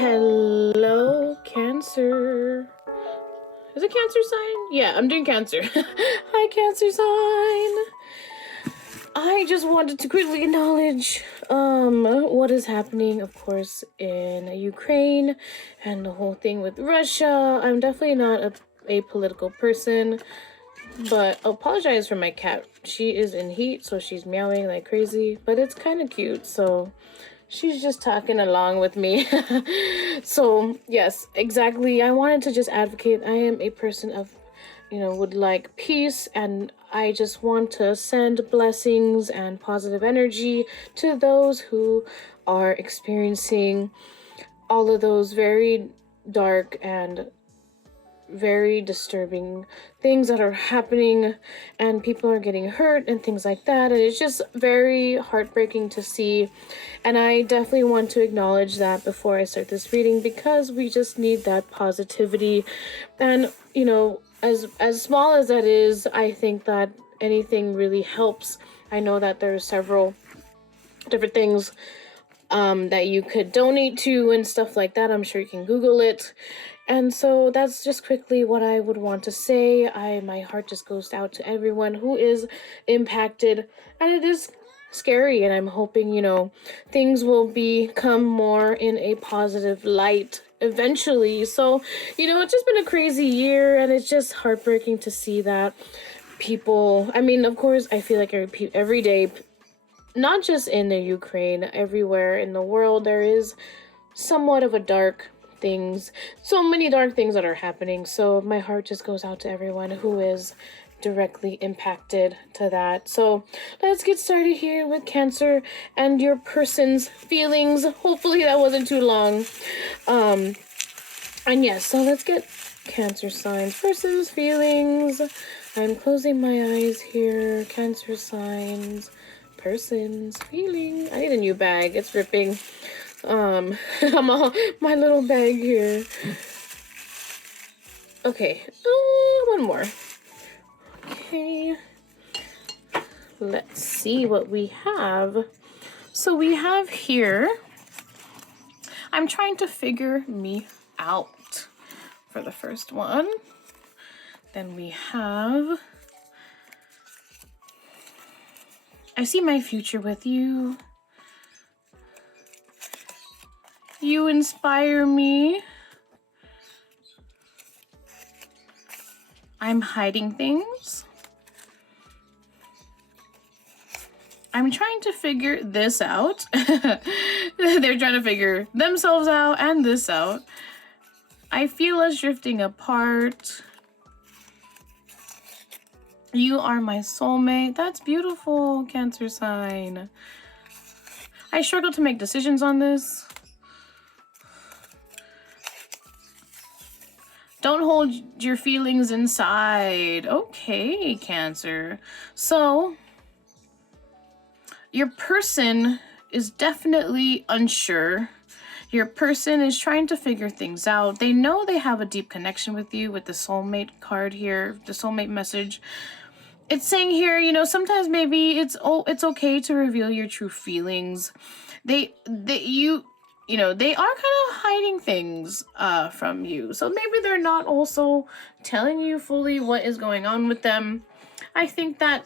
Hello, Cancer. Is it Cancer sign? Yeah, I'm doing Cancer. Hi, Cancer sign. I just wanted to quickly acknowledge what is happening, of course, in Ukraine and the whole thing with Russia. I'm definitely not a political person, but I'll apologize for my cat. She is in heat, so she's meowing like crazy, but it's kind of cute, so she's just talking along with me. So, yes, exactly. I wanted to just advocate. I am a person of, would like peace, and I just want to send blessings and positive energy to those who are experiencing all of those very dark and very disturbing things that are happening, and people are getting hurt and things like that, and it's just very heartbreaking to see. And I definitely want to acknowledge that before I start this reading, because we just need that positivity. And as small as that is, I think that anything really helps. I know that there's several different things that you could donate to and stuff like that. I'm sure you can Google it. And so that's just quickly what I would want to say. My heart just goes out to everyone who is impacted, and it is scary, and I'm hoping, things will become more in a positive light eventually. So, it's just been a crazy year, and it's just heartbreaking to see that people, of course, I feel like every day, not just in the Ukraine, everywhere in the world, there is somewhat of a so many dark things that are happening. So my heart just goes out to everyone who is directly impacted to that. So let's get started here with Cancer and your person's feelings. Hopefully that wasn't too long. And yes, so let's get Cancer signs, person's feelings. I'm closing my eyes here. Cancer signs, person's feeling. I need a new bag. It's ripping. I'm all my little bag here. Okay, one more. Okay, let's see what we have. So we have here, I'm trying to figure me out for the first one. Then we have, I see my future with you. You inspire me. I'm hiding things. I'm trying to figure this out. They're trying to figure themselves out and this out. I feel us drifting apart. You are my soulmate. That's beautiful, Cancer sign. I struggle to make decisions on this. Don't hold your feelings inside. Okay, Cancer. So, your person is definitely unsure. Your person is trying to figure things out. They know they have a deep connection with you with the soulmate card here, the soulmate message. It's saying here, sometimes maybe it's okay to reveal your true feelings. They are kind of hiding things from you. So maybe they're not also telling you fully what is going on with them. I think that,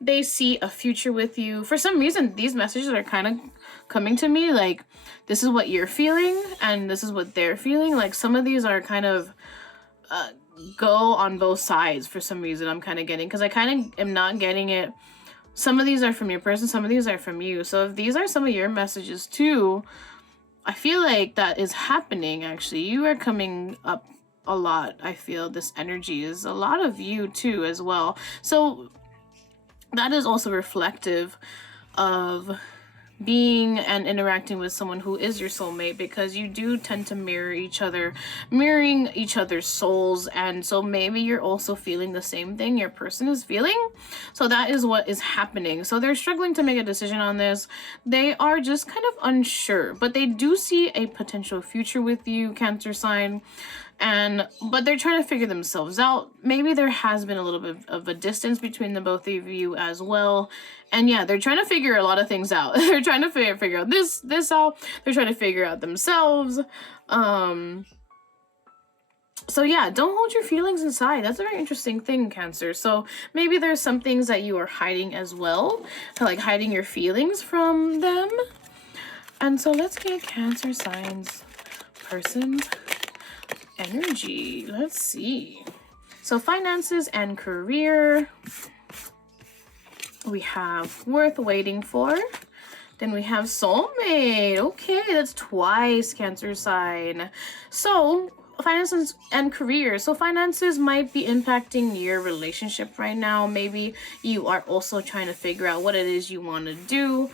they see a future with you. For some reason, these messages are kind of coming to me like, this is what you're feeling and this is what they're feeling. Like some of these are kind of go on both sides for some reason. I'm kind of getting, because I kind of am not getting it. Some of these are from your person, some of these are from you. So if these are some of your messages too, I feel like that is happening actually. You are coming up a lot. I feel this energy is a lot of you too as well. So that is also reflective of being and interacting with someone who is your soulmate, because you do tend to mirroring each other's souls. And so maybe you're also feeling the same thing your person is feeling. So that is what is happening. So they're struggling to make a decision on this. They are just kind of unsure, but they do see a potential future with you, Cancer sign. But they're trying to figure themselves out. Maybe there has been a little bit of a distance between the both of you as well. And yeah, they're trying to figure a lot of things out. They're trying to figure out this out. They're trying to figure out themselves. So yeah, don't hold your feelings inside. That's a very interesting thing, Cancer. So maybe there's some things that you are hiding as well, like hiding your feelings from them. And so let's get Cancer signs person energy. Let's see. So finances and career. We have worth waiting for. Then we have soulmate. Okay, that's twice, Cancer sign. So finances and career. So finances might be impacting your relationship right now. Maybe you are also trying to figure out what it is you want to do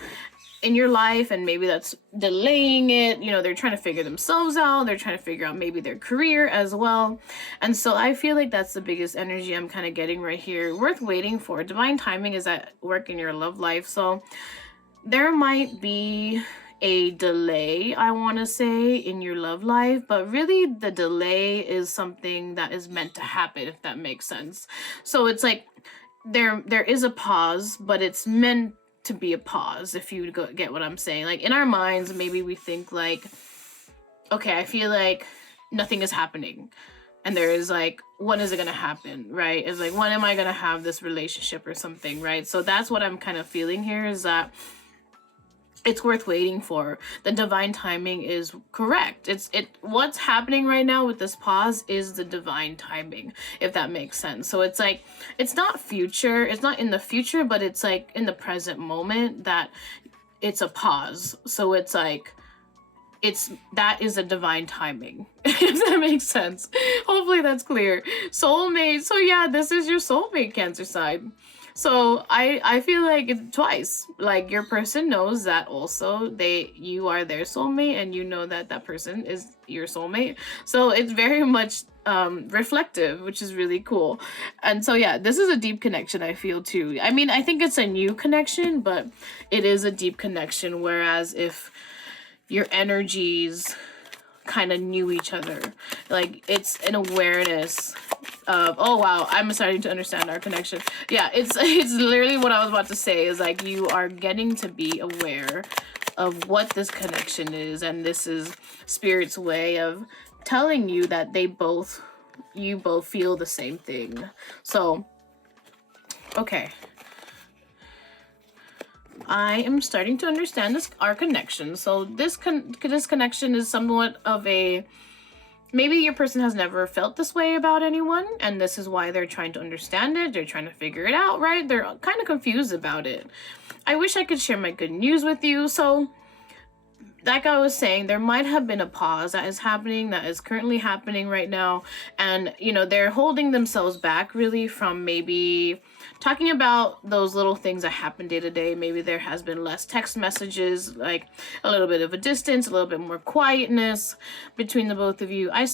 in your life, and maybe that's delaying it. You know, they're trying to figure themselves out. They're trying to figure out maybe their career as well. And so I feel like that's the biggest energy I'm kind of getting right here. Worth waiting for. Divine timing is at work in your love life. So there might be a delay, I want to say, in your love life, but really the delay is something that is meant to happen, if that makes sense. So it's like there is a pause, but it's meant to be a pause, if you get what I'm saying. Like in our minds, maybe we think like, okay, I feel like nothing is happening. And there is like, when is it going to happen, right? It's like, when am I going to have this relationship or something, right? So that's what I'm kind of feeling here, is that it's worth waiting for. The divine timing is correct. What's happening right now with this pause is the divine timing, if that makes sense. So it's like, it's not future, it's not in the future, but it's like in the present moment that it's a pause. So it's like, that is a divine timing, if that makes sense. Hopefully that's clear. Soulmate. So yeah, this is your soulmate, Cancer sign. So I feel like it's twice. Like your person knows that also you are their soulmate, and you know that that person is your soulmate. So it's very much reflective, which is really cool. And so yeah, this is a deep connection, I feel too. I mean, I think it's a new connection, but it is a deep connection. Whereas if your energies kind of knew each other, like it's an awareness of, oh wow, I'm starting to understand our connection. Yeah, it's literally what I was about to say, is like you are getting to be aware of what this connection is, and this is Spirit's way of telling you that you both feel the same thing. So okay, I am starting to understand our connection. So this connection is somewhat of a, maybe your person has never felt this way about anyone, and this is why they're trying to understand it. They're trying to figure it out, right? They're kind of confused about it. I wish I could share my good news with you. So like I was saying, there might have been a pause that is currently happening right now. And, you know, they're holding themselves back really from maybe talking about those little things that happen day to day. Maybe there has been less text messages, like a little bit of a distance, a little bit more quietness between the both of you. I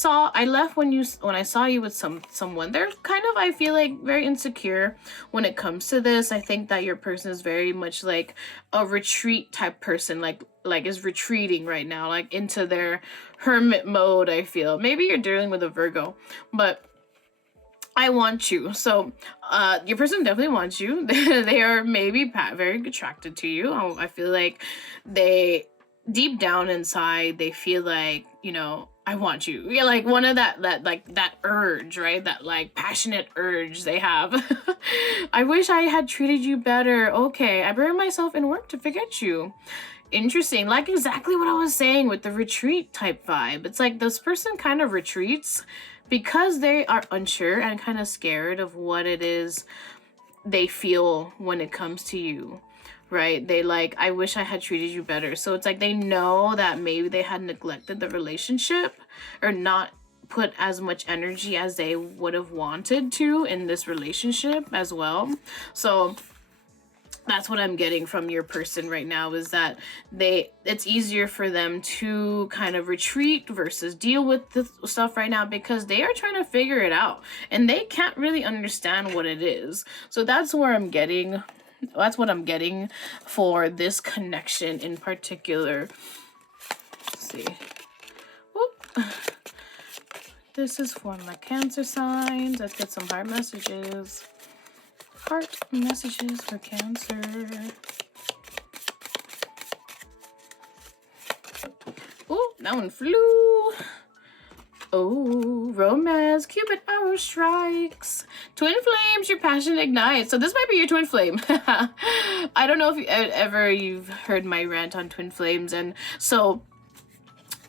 left when I saw you with someone. They're kind of, I feel like, very insecure when it comes to this. I think that your person is very much like a retreat type person, like is retreating right now, like into their hermit mode, I feel. Maybe you're dealing with a Virgo, but I want you. So your person definitely wants you. They are maybe very attracted to you. I feel like they, deep down inside, they feel like, you know, I want you. Yeah, like one of that urge, right? That like passionate urge they have. I wish I had treated you better. Okay, I buried myself in work to forget you. Interesting. Like exactly what I was saying with the retreat type vibe. It's like this person kind of retreats because they are unsure and kind of scared of what it is they feel when it comes to you, right? They like, I wish I had treated you better. So it's like they know that maybe they had neglected the relationship or not put as much energy as they would have wanted to in this relationship as well. So that's what I'm getting from your person right now, is that it's easier for them to kind of retreat versus deal with the stuff right now because they are trying to figure it out and they can't really understand what it is. So that's what I'm getting for this connection in particular. Let's see. Whoop. This is for my Cancer signs. Let's get some heart messages. Heart messages for Cancer. Oh, that one flew. Oh, romance, Cupid arrow strikes. Twin flames, your passion ignites. So this might be your twin flame. I don't know if you've heard my rant on twin flames. And so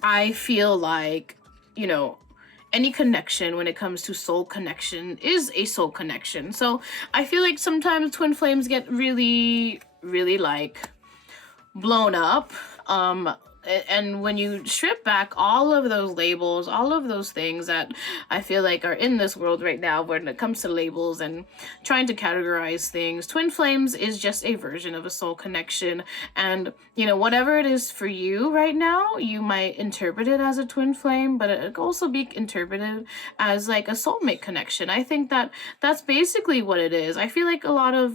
I feel like, you know, any connection when it comes to soul connection is a soul connection. So I feel like sometimes twin flames get really, really like blown up. And when you strip back all of those labels, all of those things that I feel like are in this world right now when it comes to labels and trying to categorize things, twin flames is just a version of a soul connection. And, you know, whatever it is for you right now, you might interpret it as a twin flame, but it could also be interpreted as like a soulmate connection. I think that that's basically what it is. I feel like a lot of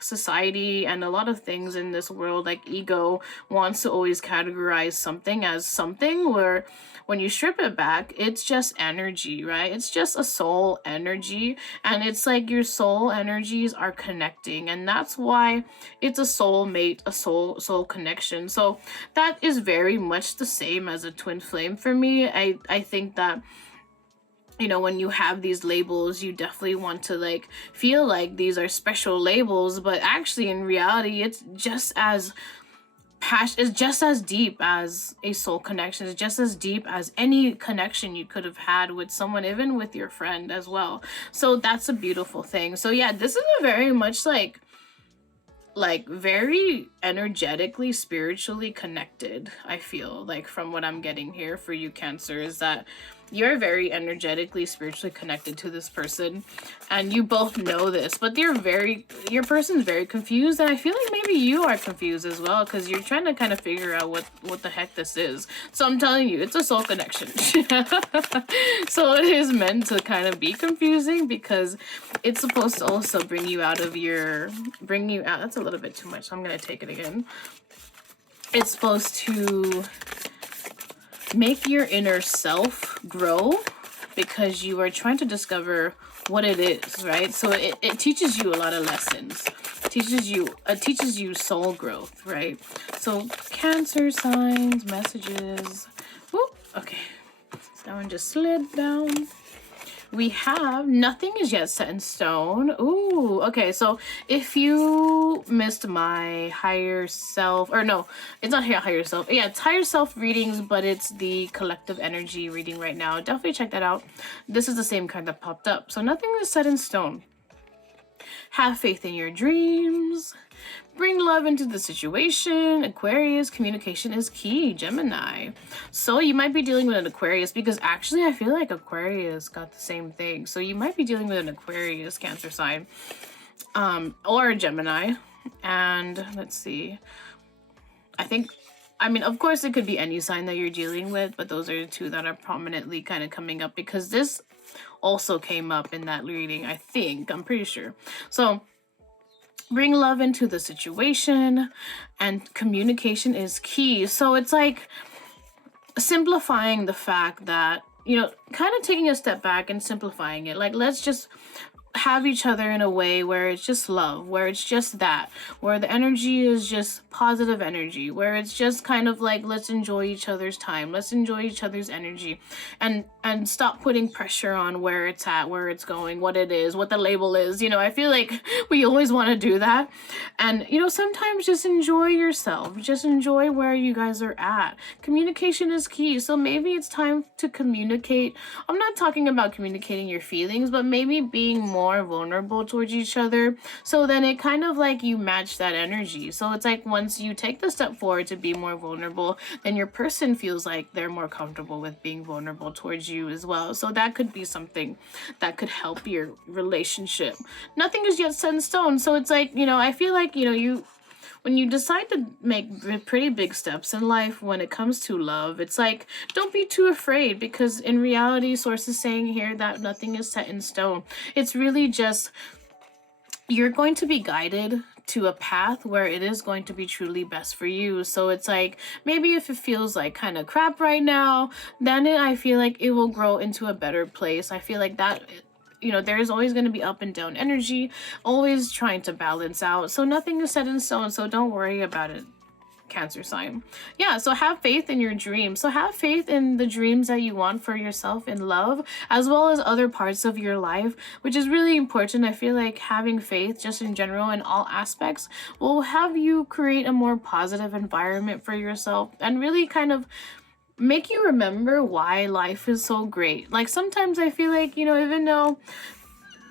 society and a lot of things in this world, like ego, wants to always categorize something as something, where when you strip it back, it's just energy, right? It's just a soul energy, and it's like your soul energies are connecting, and that's why it's a soulmate, a soul connection. So that is very much the same as a twin flame for me. I think that, you know, when you have these labels, you definitely want to like feel like these are special labels, but actually in reality, it's just as it's just as deep as a soul connection. It's just as deep as any connection you could have had with someone, even with your friend as well. So that's a beautiful thing. So yeah, this is a very much like very energetically, spiritually connected. I feel like from what I'm getting here for you, Cancer, is that you're very energetically, spiritually connected to this person, and you both know this, but your person's very confused, and I feel like maybe you are confused as well, because you're trying to kind of figure out what the heck this is. So I'm telling you, it's a soul connection. So it is meant to kind of be confusing, because it's supposed to also bring you out. That's a little bit too much, so I'm gonna take it again. It's supposed to make your inner self grow, because you are trying to discover what it is, right? So it teaches you a lot of lessons. It teaches you soul growth, right? So Cancer signs, messages. Whoop, okay. That one just slid down. We have nothing is yet set in stone. Ooh, okay. So if you missed my higher self, or no, it's not higher self. Yeah, it's higher self readings, but it's the collective energy reading right now. Definitely check that out. This is the same card that popped up. So nothing is set in stone. Have faith in your dreams. Bring love into the situation. Aquarius, communication is key. Gemini. So you might be dealing with an Aquarius, because actually I feel like Aquarius got the same thing. So you might be dealing with an Aquarius, Cancer sign, or a Gemini. And let's see. I mean, of course, it could be any sign that you're dealing with, but those are the two that are prominently kind of coming up, because this also came up in that reading, I think. I'm pretty sure. So bring love into the situation, and communication is key. So it's like simplifying the fact that, you know, kind of taking a step back and simplifying it. Like, let's just have each other in a way where it's just love, where it's just that, where the energy is just positive energy, where it's just kind of like, let's enjoy each other's time, let's enjoy each other's energy, and stop putting pressure on where it's at, where it's going, what it is, what the label is. You know, I feel like we always want to do that, and you know, sometimes just enjoy yourself, just enjoy where you guys are at. Communication is key. So maybe it's time to communicate. I'm not talking about communicating your feelings, but maybe being more vulnerable towards each other, so then it kind of like you match that energy. So it's like, once you take the step forward to be more vulnerable, then your person feels like they're more comfortable with being vulnerable towards you as well. So that could be something that could help your relationship. Nothing is yet set in stone. So it's like, you know, I feel like, you know, when you decide to make pretty big steps in life when it comes to love, it's like, don't be too afraid, because in reality, Source is saying here that nothing is set in stone. It's really just, you're going to be guided to a path where it is going to be truly best for you. So it's like, maybe if it feels like kind of crap right now, then I feel like it will grow into a better place. I feel like that, you know, there's always going to be up and down energy, always trying to balance out. So nothing is set in stone, so don't worry about it, Cancer sign. Yeah, so have faith in your dreams. So have faith in the dreams that you want for yourself in love, as well as other parts of your life, which is really important. I feel like having faith just in general in all aspects will have you create a more positive environment for yourself and really kind of make you remember why life is so great. Like sometimes I feel like, you know, even though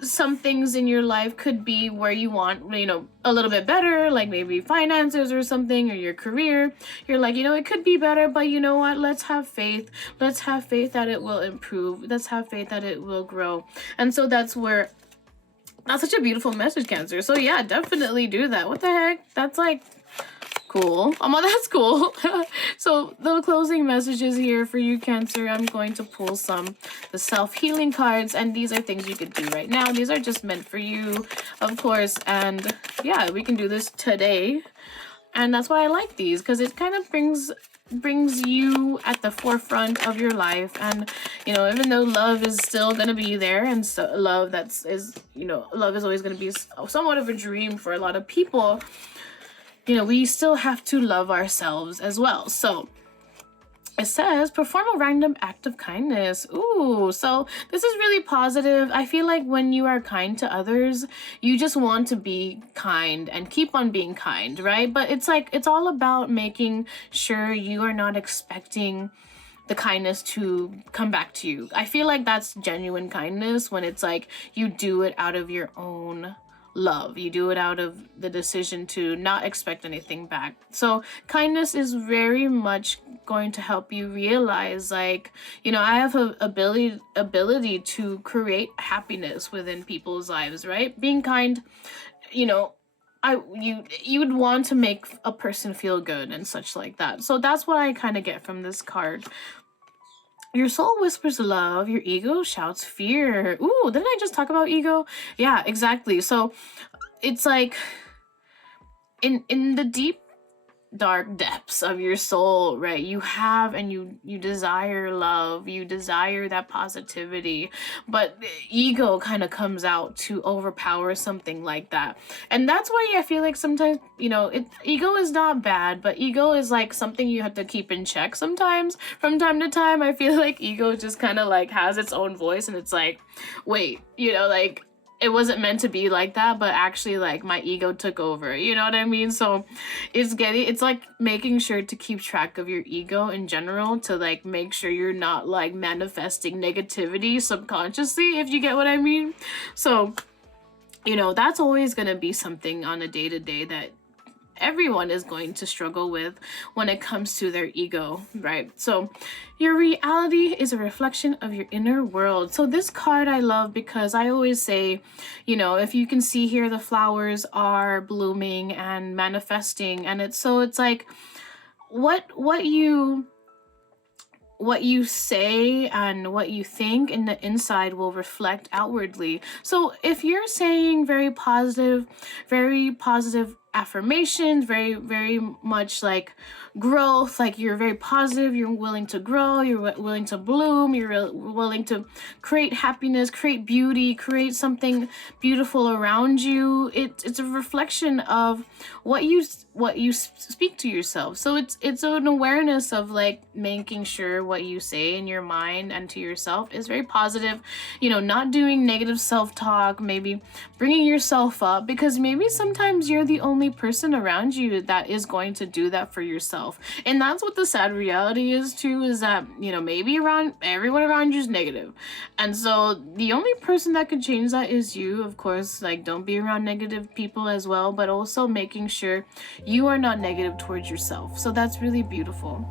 some things in your life could be where you want, you know, a little bit better, like maybe finances or something, or your career, you're like, you know, it could be better, but you know what, let's have faith. Let's have faith that it will improve. Let's have faith that it will grow. And so that's such a beautiful message, Cancer. So yeah, definitely do that. What the heck? That's like cool. Oh, that's cool. So the closing messages here for you, Cancer, I'm going to pull the self-healing cards, and these are things you could do right now. These are just meant for you, of course, and yeah, we can do this today. And that's why I like these, because it kind of brings you at the forefront of your life. And you know, even though love is still gonna be there, and so love you know, love is always gonna be somewhat of a dream for a lot of people, you know, we still have to love ourselves as well. So it says, perform a random act of kindness. Ooh, so this is really positive. I feel like when you are kind to others, you just want to be kind and keep on being kind, right? But it's like, it's all about making sure you are not expecting the kindness to come back to you. I feel like that's genuine kindness, when it's like you do it out of your own love. You do it out of the decision to not expect anything back. So kindness is very much going to help you realize, like, you know, I have a ability to create happiness within people's lives, right? Being kind, you know, you would want to make a person feel good and such like that. So that's what I kind of get from this card. Your soul whispers love, your ego shouts fear. Ooh, didn't I just talk about ego? Yeah, exactly. So it's like in the deep dark depths of your soul, right, you have and you desire love, you desire that positivity, but ego kind of comes out to overpower something like that. And that's why I feel like sometimes, you know, ego is not bad, but ego is like something you have to keep in check sometimes. From time to time, I feel like ego just kind of like has its own voice, and it's like, wait, you know, like it wasn't meant to be like that, but actually like my ego took over, you know what I mean? So it's like making sure to keep track of your ego in general, to like make sure you're not like manifesting negativity subconsciously, if you get what I mean. So, you know, that's always going to be something on a day-to-day that everyone is going to struggle with when it comes to their ego, right? So your reality is a reflection of your inner world. So this card I love because I always say, you know, if you can see here, the flowers are blooming and manifesting, and it's like what you say and what you think in the inside will reflect outwardly. So if you're saying very positive affirmations, very, very much like growth, like you're very positive, you're willing to grow, you're willing to bloom, you're willing to create happiness, create beauty, create something beautiful around you, it's a reflection of what you speak to yourself. So it's an awareness of like making sure what you say in your mind and to yourself is very positive, you know, not doing negative self-talk, maybe bringing yourself up, because maybe sometimes you're the only person around you that is going to do that for yourself. And that's what the sad reality is too, is that, you know, maybe everyone around you is negative, and so the only person that could change that is you. Of course, like, don't be around negative people as well, but also making sure you are not negative towards yourself. So that's really beautiful.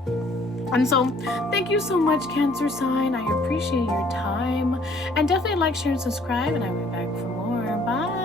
And so thank you so much, Cancer sign. I appreciate your time, and definitely like, share, and subscribe, and I'll be back for more. Bye.